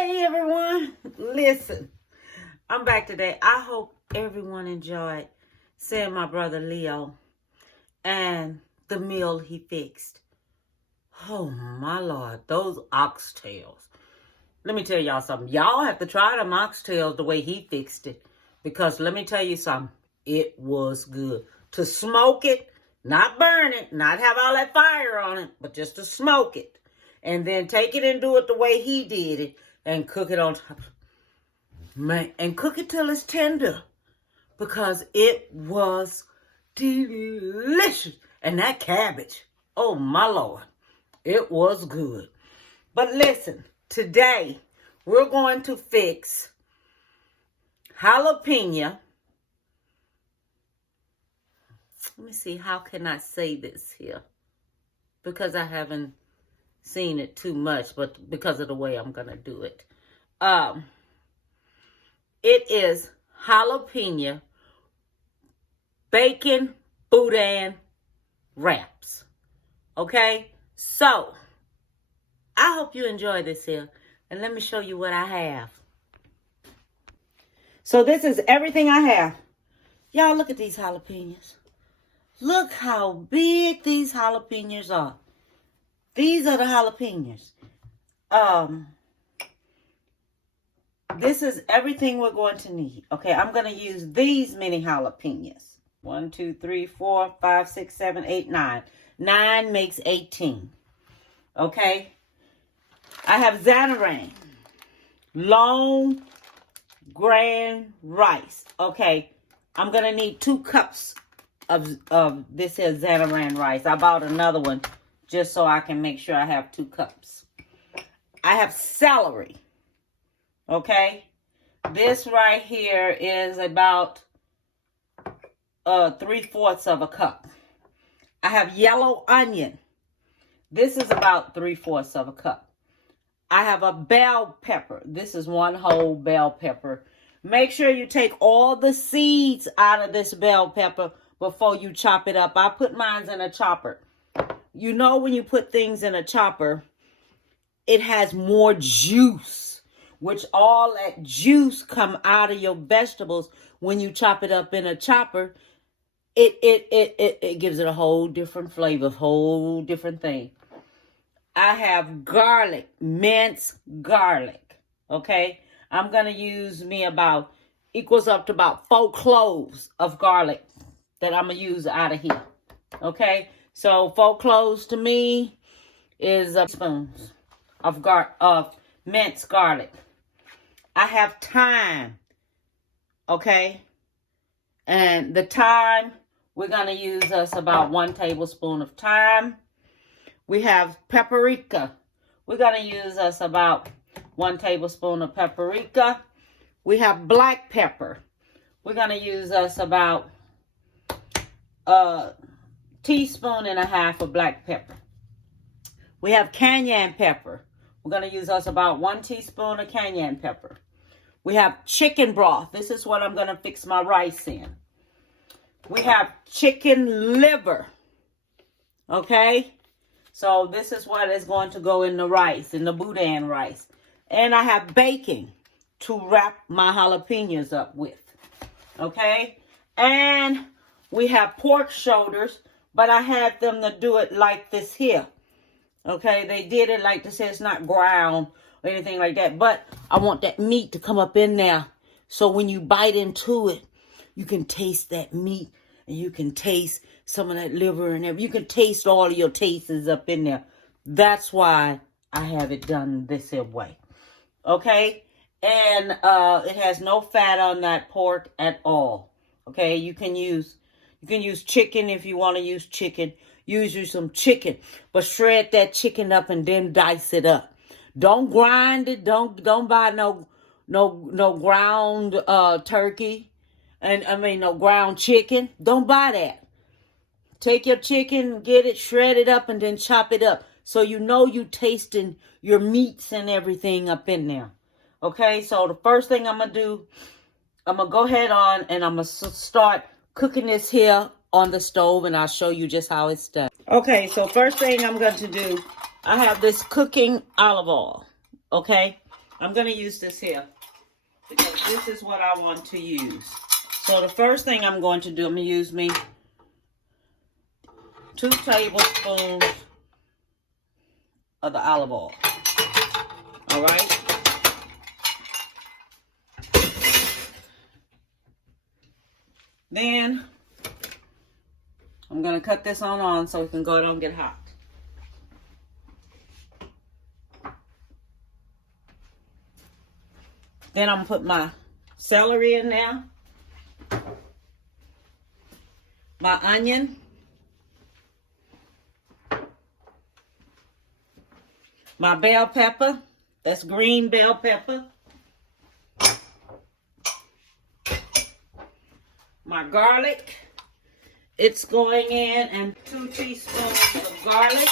Hey everyone, listen, I'm back today. I hope everyone enjoyed seeing my brother Leo and the meal he fixed. Oh my Lord, those oxtails. Let me tell y'all something. Y'all have to try them oxtails the way he fixed it. Because let me tell you something, it was good. To smoke it, not burn it, not have all that fire on it, but just to smoke it. And then take it and do it the way he did it. And cook it on top. Man, and cook it till it's tender. Because it was delicious. And that cabbage, oh my Lord, it was good. But listen, today we're going to fix jalapeno. Let me see, how can I say this here? Because I haven't seen it too much, but because of the way I'm gonna do it. It is jalapeno bacon boudin wraps. Okay, so I hope you enjoy this here, and let me show you what I have. So this is everything I have. Y'all look at these jalapenos. Look how big these jalapenos are. These are the jalapenos. This is everything we're going to need. Okay, I'm going to use these many jalapenos. 1, 2, 3, 4, 5, 6, 7, 8, 9. 9 makes 18. Okay. I have zanarang. Long grain rice. Okay. I'm going to need 2 cups of this here zanarang rice. I bought another one just so I can make sure I have 2 cups. I have celery. Okay. This right here is about 3/4 of a cup. I have yellow onion. This is about 3/4 of a cup. I have a bell pepper. This is 1 whole bell pepper. Make sure you take all the seeds out of this bell pepper before you chop it up. I put mine in a chopper. You know, when you put things in a chopper, it has more juice, which all that juice come out of your vegetables when you chop it up in a chopper. It gives it a whole different flavor, a whole different thing. I have garlic, minced garlic. Okay, I'm gonna use me about equals up to about 4 cloves of garlic that I'm gonna use out of here. Okay, so 4 cloves to me is spoons of minced garlic. I have thyme. Okay, and the thyme, we're gonna use us about 1 tablespoon of thyme. We have paprika. We're gonna use us about 1 tablespoon of paprika. We have black pepper. We're gonna use us about 1.5 teaspoons of black pepper. We have cayenne pepper. We're going to use us about 1 teaspoon of cayenne pepper. We have chicken broth. This is what I'm going to fix my rice in. We have chicken liver. Okay? So this is what is going to go in the rice, in the boudin rice. And I have bacon to wrap my jalapenos up with. Okay? And we have pork shoulders, but I had them to do it like this here. Okay, they did it like this. It's not ground or anything like that. But I want that meat to come up in there. So when you bite into it, you can taste that meat. And you can taste some of that liver and everything. You can taste all of your tastes up in there. That's why I have it done this way. Okay, and it has no fat on that pork at all. Okay, you can use chicken if you want to use chicken. Use you some chicken, but shred that chicken up and then dice it up. Don't grind it. Don't buy no ground turkey, and no ground chicken. Don't buy that. Take your chicken, get it shredded up, and then chop it up, so you know you tasting your meats and everything up in there. Okay, so the first thing I'm gonna do, I'm gonna go ahead on and I'm gonna start cooking this here on the stove, and I'll show you just how it's done. Okay, so first thing I'm going to do, I have this cooking olive oil. Okay, I'm going to use this here because this is what I want to use. So the first thing I'm going to do, I'm going to use me 2 tablespoons of the olive oil. All right. Then I'm going to cut this on so it can go ahead and get hot. Then I'm going to put my celery in there, my onion, my bell pepper, that's green bell pepper, my garlic, it's going in, and 2 teaspoons of garlic.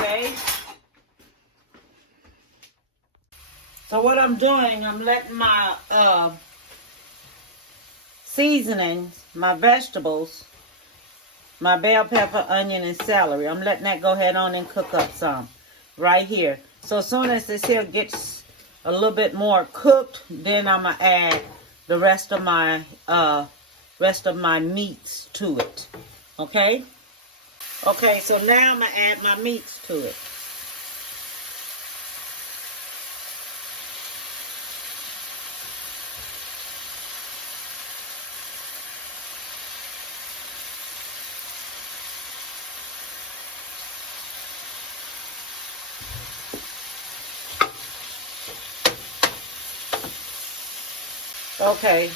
Okay. So what I'm doing, I'm letting my seasonings, my vegetables, my bell pepper, onion, and celery, I'm letting that go ahead on and cook up some right here. So as soon as this here gets a little bit more cooked, then I'm gonna add the rest of my meats to it. Okay? Okay, so now I'm gonna add my meats to it. Okay,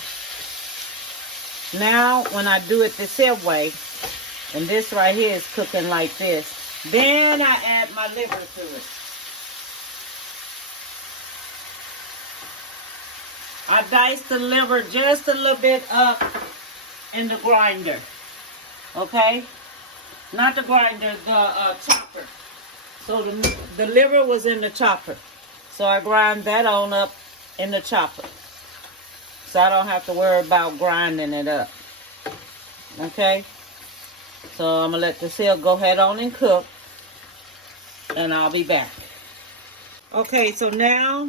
now when I do it this here way, and this right here is cooking like this, then I add my liver to it. I dice the liver just a little bit up in the grinder, okay? Not the grinder, the chopper. So the liver was in the chopper. So I grind that on up in the chopper. So I don't have to worry about grinding it up. Okay? So I'm going to let this here go ahead on and cook. And I'll be back. Okay, so now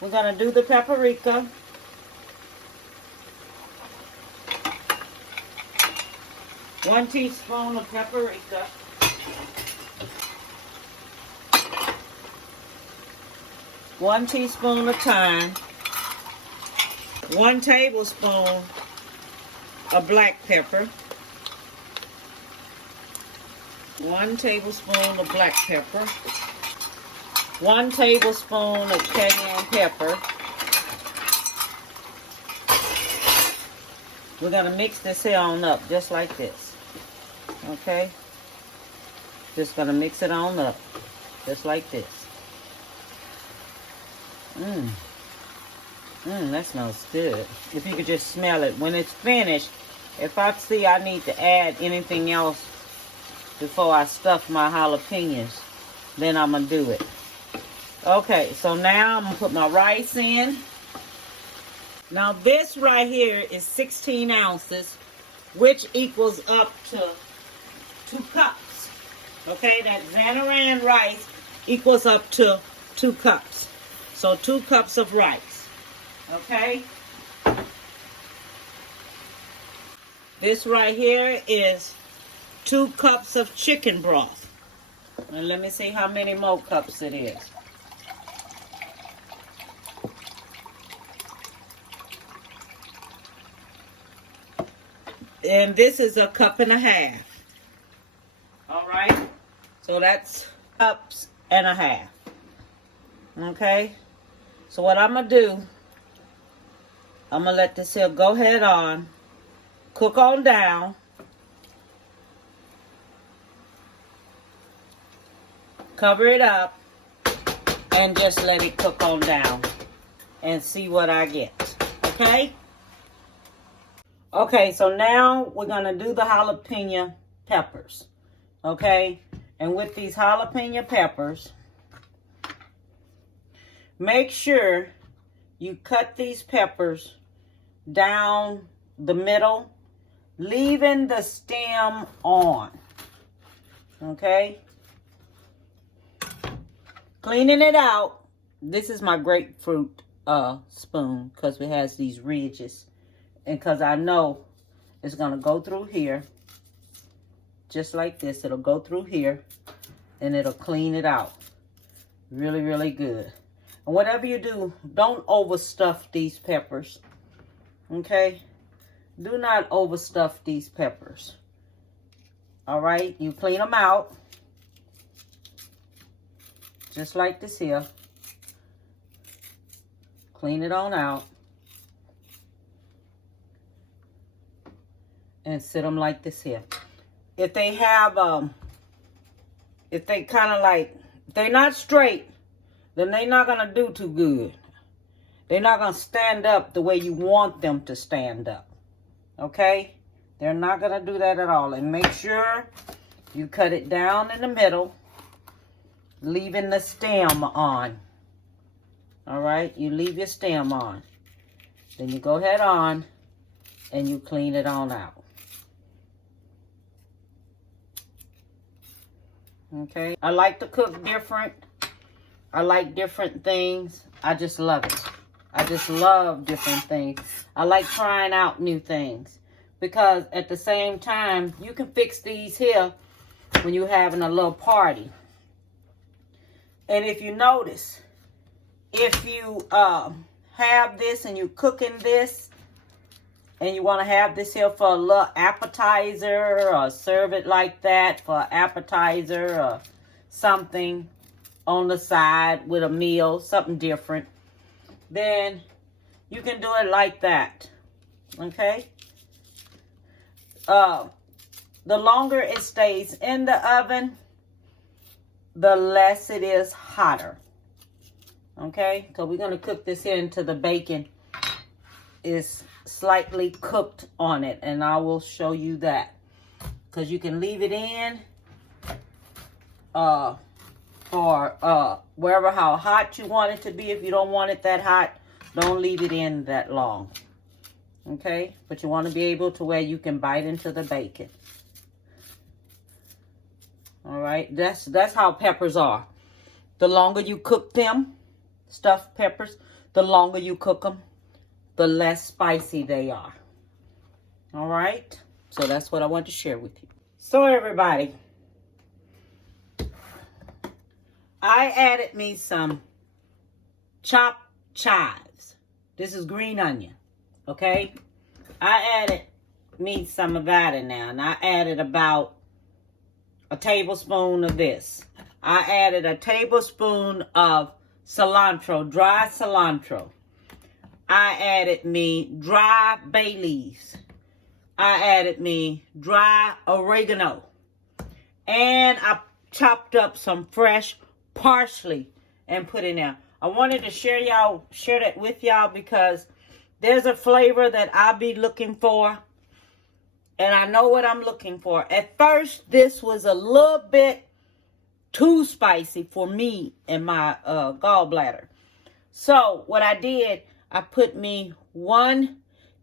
we're going to do the paprika. One teaspoon of paprika. One teaspoon of thyme. 1 tablespoon of black pepper. 1 tablespoon of black pepper. 1 tablespoon of cayenne pepper. We're going to mix this here on up just like this. Okay? Just going to mix it on up just like this. That smells good. If you could just smell it. When it's finished, if I see I need to add anything else before I stuff my jalapenos, then I'm going to do it. Okay, so now I'm going to put my rice in. Now this right here is 16 ounces, which equals up to 2 cups. Okay, that Zanaran rice equals up to 2 cups. So 2 cups of rice. Okay, this right here is 2 cups of chicken broth. And let me see how many more cups it is. And this is 1.5 cups. All right, so that's 1.5 cups. Okay, so what I'm gonna do, I'm going to let this here go ahead on, cook on down. Cover it up and just let it cook on down and see what I get. Okay? Okay, so now we're going to do the jalapeno peppers. Okay? And with these jalapeno peppers, make sure you cut these peppers down the middle, leaving the stem on. Okay? Cleaning it out. This is my grapefruit spoon because it has these ridges. And because I know it's going to go through here. Just like this. It'll go through here. And it'll clean it out. Really, really good. And whatever you do, don't overstuff these peppers. Okay? Do not overstuff these peppers. Alright? You clean them out. Just like this here. Clean it on out. And sit them like this here. If they have, if they kind of like, if they're not straight, then they're not going to do too good. They're not going to stand up the way you want them to stand up. Okay? They're not going to do that at all. And make sure you cut it down in the middle, leaving the stem on. Alright? You leave your stem on. Then you go ahead on and you clean it on out. Okay? I like to cook different. I like different things. I just love it. I just love different things. I like trying out new things. Because at the same time, you can fix these here when you're having a little party. And if you notice, if you have this and you're cooking this, and you want to have this here for a little appetizer, or serve it like that for an appetizer or something on the side with a meal, something different, then you can do it like that. Okay? The longer it stays in the oven, the less it is hotter. Okay? Because we're going to cook this here until the bacon is slightly cooked on it. And I will show you that. Because you can leave it in for wherever, how hot you want it to be. If you don't want it that hot, don't leave it in that long. Okay? But you want to be able to where you can bite into the bacon. Alright? That's how peppers are. The longer you cook them, stuffed peppers, the longer you cook them, the less spicy they are. Alright? So that's what I want to share with you. So everybody, I added me some chopped chives. This is green onion. Okay? I added me some of that in there. And I added about a tablespoon of this. I added a tablespoon of cilantro, dry cilantro. I added me dry bay leaves. I added me dry oregano. And I chopped up some fresh parsley and put in there. I wanted to share that with y'all because there's a flavor that I'll be looking for. And I know what I'm looking for. At first, this was a little bit too spicy for me and my gallbladder. So, what I did, I put me 1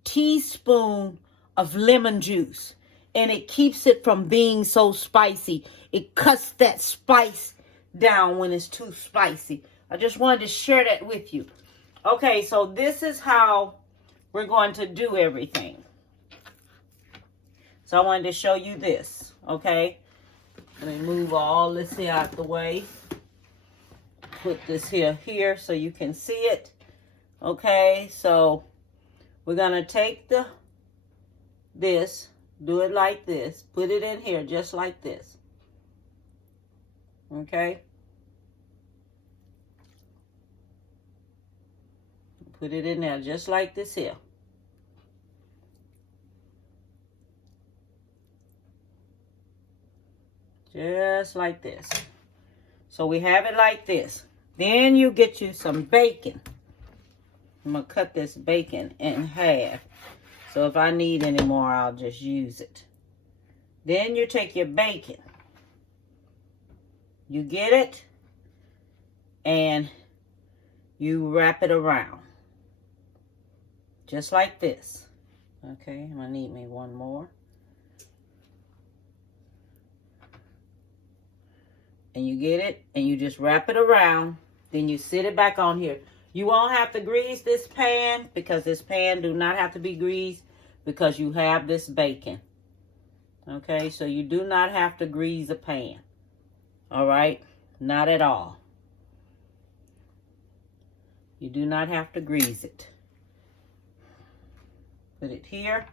teaspoon of lemon juice. And it keeps it from being so spicy. It cuts that spice down when it's too spicy. I just wanted to share that with you. Okay, so this is how we're going to do everything. So I wanted to show you this, okay? Let me move all this here out the way. Put this here so you can see it. Okay, so we're going to take this, do it like this, put it in here just like this. Okay? Put it in there just like this here. Just like this. So we have it like this. Then you get you some bacon. I'm going to cut this bacon in half. So if I need any more, I'll just use it. Then you take your bacon. You get it. And you wrap it around. just like this. Okay, I'm gonna need me one more. And you get it, and you just wrap it around. Then you sit it back on here. You won't have to grease this pan, because this pan do not have to be greased, because you have this bacon. Okay, so you do not have to grease a pan. All right, not at all. You do not have to grease it. Put it here.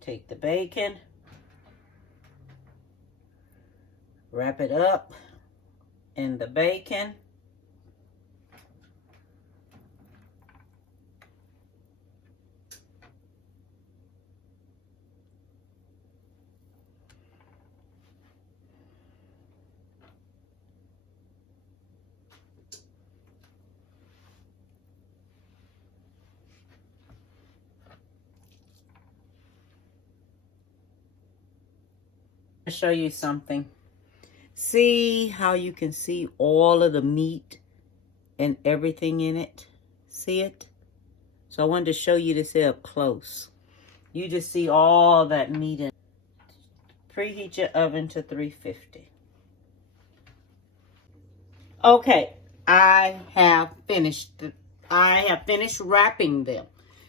Take the bacon. Wrap it up in the bacon. I'll show you something. See how you can see all of the meat and everything in it? See it? So I wanted to show you this here up close. You just see all that meat in it. Preheat your oven to 350. Okay, I have finished wrapping them.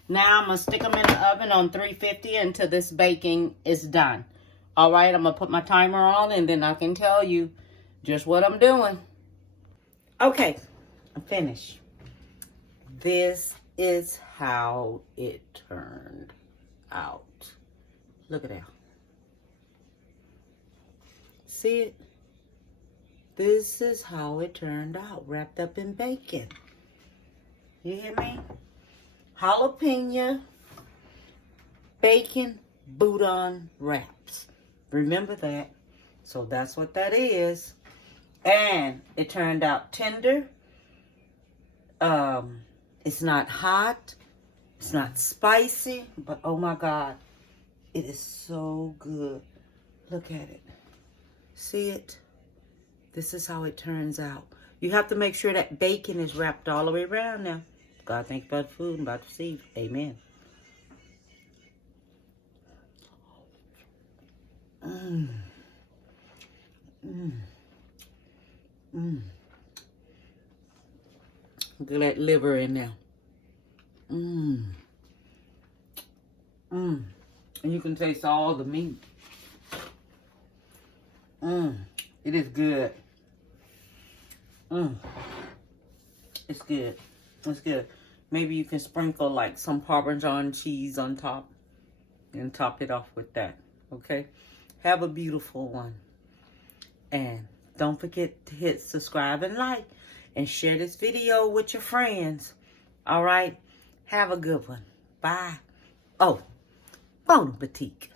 Now I'm going to stick them in the oven on 350 until this baking is done. All right, I'm going to put my timer on, and then I can tell you just what I'm doing. Okay, I'm finished. This is how it turned out. Look at that. See it? This is how it turned out, wrapped up in bacon. You hear me? Jalapeno, bacon, Boudin wraps. Remember that. So that's what that is. And it turned out tender. It's not hot. It's not spicy. But oh my God, it is so good. Look at it. See it? This is how it turns out. You have to make sure that bacon is wrapped all the way around now. God, thank you for the food I'm about to receive. Amen. Mmm. Mmm. Mmm. Look at that liver in there. Mmm. Mmm. And you can taste all the meat. Mmm. It is good. Mmm. It's good. It's good. Maybe you can sprinkle like some Parmesan cheese on top and top it off with that. Okay? Have a beautiful one. And don't forget to hit subscribe and like and share this video with your friends. All right? Have a good one. Bye. Oh, bon appetit.